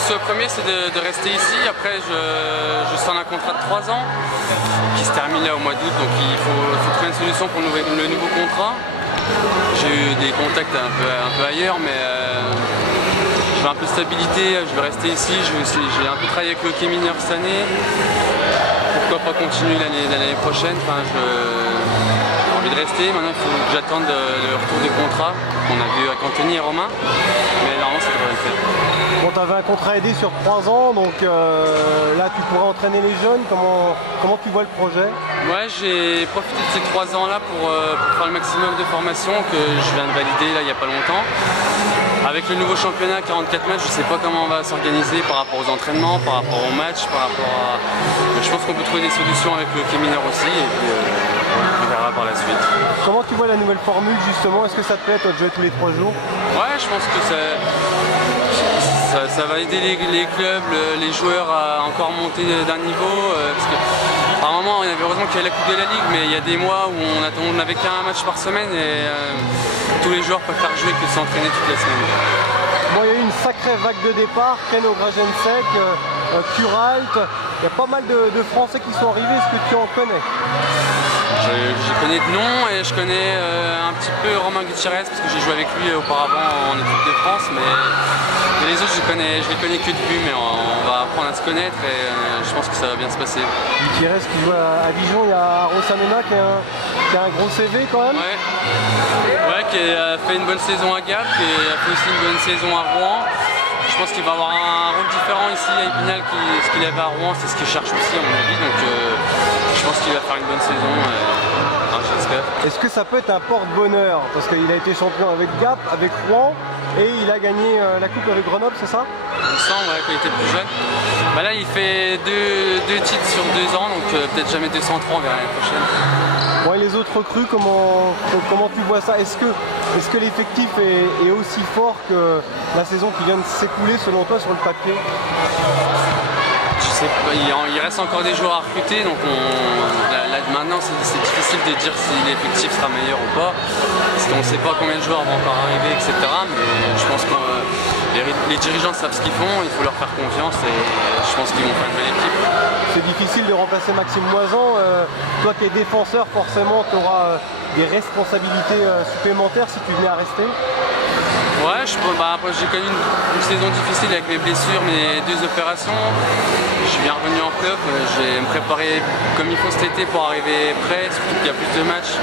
Mon souhait premier, c'est de rester ici. Après, je signe un contrat de 3 ans qui se termine là au mois d'août, donc il faut trouver une solution pour le nouveau contrat. J'ai eu des contacts un peu ailleurs, mais je veux un peu de stabilité, je veux rester ici. J'ai un peu travaillé avec le hockey mineur cette année. Pourquoi pas continuer l'année prochaine. Enfin, j'ai envie de rester. Maintenant, il faut que j'attende le retour du contrat qu'on a vu avec Anthony et Romain. Mais normalement, ça devrait le faire. Bon, tu avais un contrat aidé sur 3 ans, donc là, tu pourrais entraîner les jeunes. Comment tu vois le projet? Ouais, j'ai profité de ces 3 ans-là pour faire le maximum de formation que je viens de valider là, il n'y a pas longtemps. Avec le nouveau championnat, 44 matchs, je ne sais pas comment on va s'organiser par rapport aux entraînements, par rapport aux matchs, par rapport à... Je pense qu'on peut trouver des solutions avec le hockey mineur aussi, et puis on verra par la suite. Comment tu vois la nouvelle formule justement? Est-ce que ça te plaît, toi, de jouer tous les 3 jours? Ouais, je pense que ça va aider les clubs, les joueurs à encore monter d'un niveau. Parce que, par un moment, heureusement qu'il y a la Coupe de la Ligue, mais il y a des mois où on n'avait qu'un match par semaine et tous les joueurs préfèrent jouer que de s'entraîner toute la semaine. Bon, il y a eu une sacrée vague de départ, Ken O'Grajensek, Kuralt, il y a pas mal de Français qui sont arrivés, est-ce que tu en connais? Je connais de nom et je connais un petit peu Romain Gutierrez parce que j'ai joué avec lui auparavant en équipe de France, mais les autres je les connais que de vue, mais on va apprendre à se connaître et je pense que ça va bien se passer. Gutierrez qui joue à Dijon, il y a Rosanena qui a un gros CV quand même. Ouais, qui a fait une bonne saison à Gap, qui a fait aussi une bonne saison à Rouen. Je pense qu'il va avoir un rôle différent ici à Épinal, ce qu'il avait à Rouen, c'est ce qu'il cherche aussi à mon avis, donc je pense qu'il va faire une bonne saison, j'espère. Est-ce que ça peut être un porte-bonheur? Parce qu'il a été champion avec Gap, avec Rouen, et il a gagné la coupe avec Grenoble, c'est ça? Il me semble, ouais, quand il était plus jeune. Bah là, il fait deux titres sur 2 ans, donc peut-être jamais 203, on verra l'année prochaine. Bon, et les autres recrues, comment tu vois ça? Est-ce que l'effectif est aussi fort que la saison qui vient de s'écouler selon toi sur le papier? Je sais pas, il reste encore des joueurs à recruter, donc là, maintenant c'est difficile de dire si l'effectif sera meilleur ou pas, parce qu'on ne sait pas combien de joueurs vont encore arriver, etc. Mais je pense que les dirigeants savent ce qu'ils font, il faut leur faire confiance et je pense qu'ils vont faire une belle équipe. C'est difficile de remplacer Maxime Moisan. Toi qui es défenseur, forcément tu auras des responsabilités supplémentaires si tu venais à rester. Ouais, j'ai connu une saison difficile avec mes blessures, mes 2 opérations. Je suis bien revenu en club, je vais me préparer comme il faut cet été pour arriver prêt, surtout qu'il y a plus de matchs.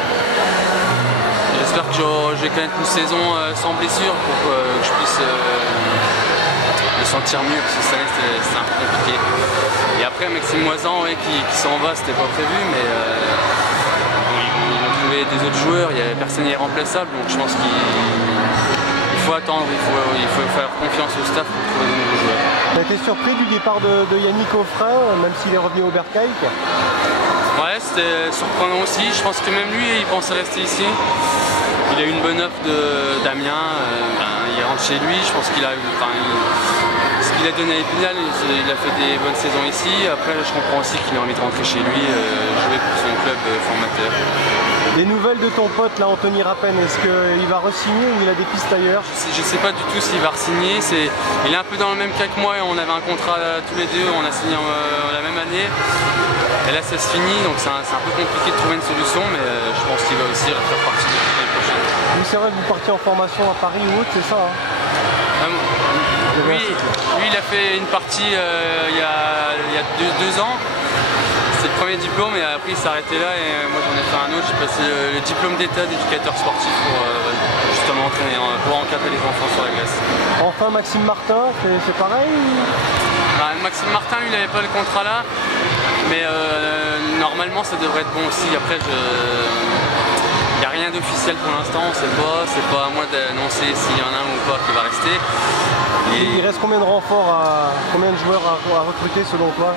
J'espère que je vais connaître une saison sans blessure pour que je puisse me sentir mieux, parce que cette année c'était un peu compliqué. Et après Maxime Moisan qui s'en va, c'était pas prévu, mais ils vont trouver des autres joueurs, personne n'est remplaçable, donc je pense qu'il faut attendre, il faut faire confiance au staff pour trouver de nouveaux joueurs. Tu as été surpris du départ de Yannick Offray, même s'il est revenu au Bercail? Ouais, c'était surprenant aussi, je pense que même lui il pensait rester ici. Il a eu une bonne offre de Damien, il rentre chez lui, je pense qu'il a eu... ce qu'il a donné à Épinal, il a fait des bonnes saisons ici. Après, je comprends aussi qu'il a envie de rentrer chez lui, jouer pour son club formateur. Les nouvelles de ton pote, là, Anthony Rappen, est-ce qu'il va re-signer ou il a des pistes ailleurs? Je ne sais pas du tout s'il va re-signer. Il est un peu dans le même cas que moi et on avait un contrat tous les deux, on a signé la même année. Et là, ça se finit, donc c'est un peu compliqué de trouver une solution, mais je pense qu'il va aussi faire partie de l'année prochaine. Oui, c'est vrai que vous partiez en formation à Paris ou autre, c'est ça hein? Lui, il a fait une partie il y a 2 ans. C'est le premier diplôme et après il s'est arrêté là et moi j'en ai fait un autre. J'ai passé le diplôme d'état d'éducateur sportif pour justement entraîner, pour encadrer les enfants sur la glace. Enfin Maxime Martin, c'est pareil Maxime Martin, lui, il n'avait pas le contrat là, mais normalement ça devrait être bon aussi. Après, il n'y a rien d'officiel pour l'instant, on ne sait pas, c'est pas à moi d'annoncer s'il y en a un ou pas qui va rester. Il reste combien de renforts, combien de joueurs à recruter selon toi?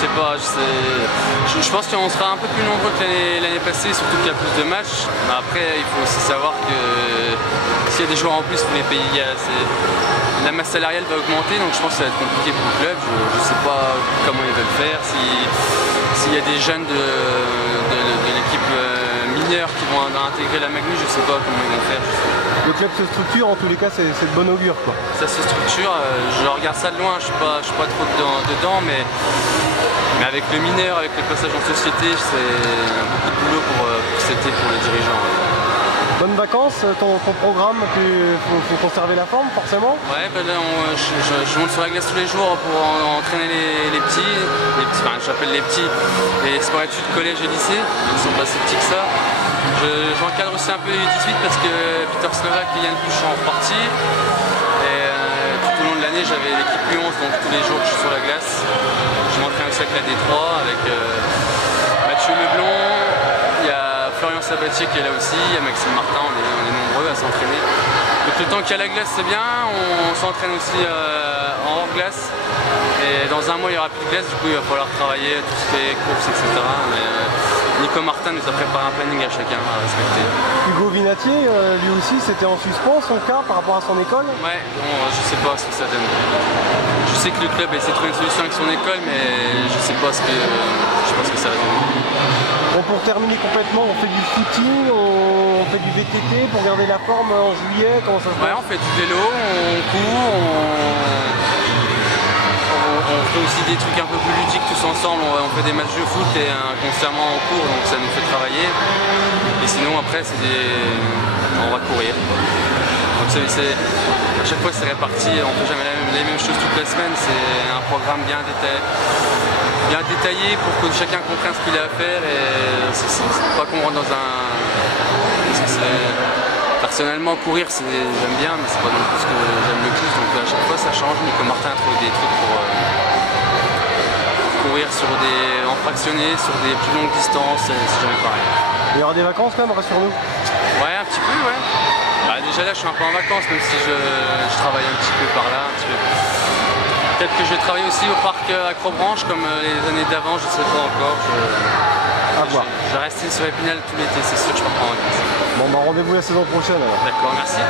Je sais pas, je pense qu'on sera un peu plus nombreux que l'année passée, surtout qu'il y a plus de matchs. Mais après, il faut aussi savoir que s'il y a des joueurs en plus, il faut les payer. La masse salariale va augmenter, donc je pense que ça va être compliqué pour le club. Je ne sais pas comment ils veulent faire, s'il y a des jeunes de l'équipe mineure qui vont intégrer la Magny, je ne sais pas comment ils vont faire. le club se structure, en tous les cas c'est de bon augure, quoi. Ça se structure, je regarde ça de loin, je suis pas trop dedans mais avec le mineur, avec le passage en société, c'est beaucoup de boulot pour cet été pour les dirigeants. Bonnes vacances, ton programme, faut conserver la forme forcément? Ouais, ben là, je monte sur la glace tous les jours pour entraîner les petits, enfin j'appelle les petits, les sport-études collège et lycée, ils sont pas si petits que ça. J'encadre aussi un peu les U18 parce que Peter Slovak et Yann Puch sont repartis. Et tout au long de l'année j'avais l'équipe U11, donc tous les jours je suis sur la glace. Je m'entraîne aussi avec la D3, avec Mathieu Leblon. Florian Sabatier qui est là aussi, il y a Maxime Martin, on est nombreux à s'entraîner. Donc le temps qu'il y a la glace c'est bien, on s'entraîne aussi en hors glace. Et dans un mois il n'y aura plus de glace, du coup il va falloir travailler tout ce qui est courses, etc. Mais, Nico Martin nous a préparé un planning à chacun à respecter. Hugo Vinatier, lui aussi c'était en suspens son cas par rapport à son école? Ouais, bon, je sais pas ce que ça donne. Je sais que le club essaie de trouver une solution avec son école, mais je sais pas ce que ça va donner. Bon, pour terminer complètement, on fait du footing, on fait du VTT pour garder la forme en juillet, comment ça se passe? Ouais, on fait du vélo, on court, on fait aussi des trucs un peu plus ludiques tous ensemble, on fait des matchs de foot et constamment on court, donc ça nous fait travailler. Et sinon après on va courir. Donc à chaque fois c'est réparti, on ne fait jamais les mêmes choses toute la semaine, c'est un programme bien détaillé pour que chacun comprenne ce qu'il a à faire et c'est pas qu'on rentre dans un... Personnellement courir j'aime bien mais c'est pas non plus ce que j'aime le plus, donc à chaque fois ça change. Nico Martin a trouvé des trucs pour courir en fractionné sur des plus longues distances, c'est jamais pareil. Il y aura des vacances quand même, rassure-nous? Ouais, un petit peu, ouais. Bah, déjà là je suis un peu en vacances même si je travaille un petit peu par là, un petit peu. Peut-être que je vais travailler aussi au parc Acrobranche comme les années d'avant, je ne sais pas encore. À voir. Je vais rester sur Épinal tout l'été, c'est sûr que je pars pas en vacances. Bon, bah rendez-vous la saison prochaine alors. D'accord, merci.